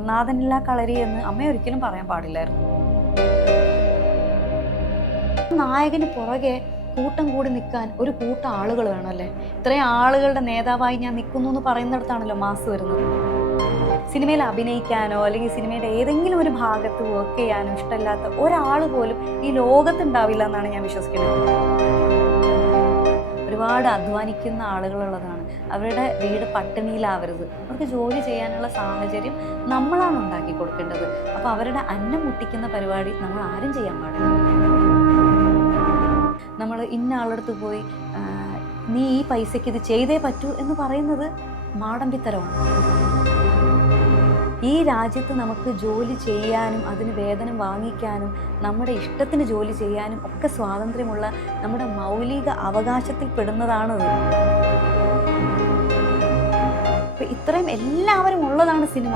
പ്രാണനാഥനില്ല കളരി എന്ന് അമ്മ ഒരിക്കലും പറയാൻ പാടില്ലായിരുന്നു. നായകന് പുറകെ കൂട്ടം കൂടി നിൽക്കാൻ ഒരു കൂട്ടം ആളുകൾ വേണമല്ലേ? ഇത്രയും ആളുകളുടെ നേതാവായി ഞാൻ നിൽക്കുന്നു എന്ന് പറയുന്നിടത്താണല്ലോ മാസ് വരുന്നത്. സിനിമയിൽ അഭിനയിക്കാനോ അല്ലെങ്കിൽ സിനിമയുടെ ഏതെങ്കിലും ഒരു ഭാഗത്ത് വർക്ക് ചെയ്യാനോ ഇഷ്ടമില്ലാത്ത ഒരാൾ പോലും ഈ ലോകത്തുണ്ടാവില്ല എന്നാണ് ഞാൻ വിശ്വസിക്കുന്നത്. ഒരുപാട് അധ്വാനിക്കുന്ന ആളുകളുള്ളതാണ്. അവരുടെ വീട് പട്ടിണിയിലാവരുത്. അവർക്ക് ജോലി ചെയ്യാനുള്ള സാഹചര്യം നമ്മളാണ് ഉണ്ടാക്കി കൊടുക്കേണ്ടത്. അപ്പോൾ അവരുടെ അന്നം മുട്ടിക്കുന്ന പരിപാടി നമ്മൾ ആരും ചെയ്യാൻ പാടില്ല. നമ്മൾ ഇന്ന ആളടുത്ത് പോയി നീ ഈ പൈസയ്ക്ക് ഇത് ചെയ്തേ പറ്റൂ എന്ന് പറയുന്നത് മാടമ്പിത്തരമാണ്. ഈ രാജ്യത്ത് നമുക്ക് ജോലി ചെയ്യാനും അതിന് വേതനം വാങ്ങിക്കാനും നമ്മുടെ ഇഷ്ടത്തിന് ജോലി ചെയ്യാനും ഒക്കെ സ്വാതന്ത്ര്യമുള്ള നമ്മുടെ മൗലിക അവകാശത്തിൽ പെടുന്നതാണത് ഇത്രയും എല്ലാവരും ഉള്ളതാണ് സിനിമ.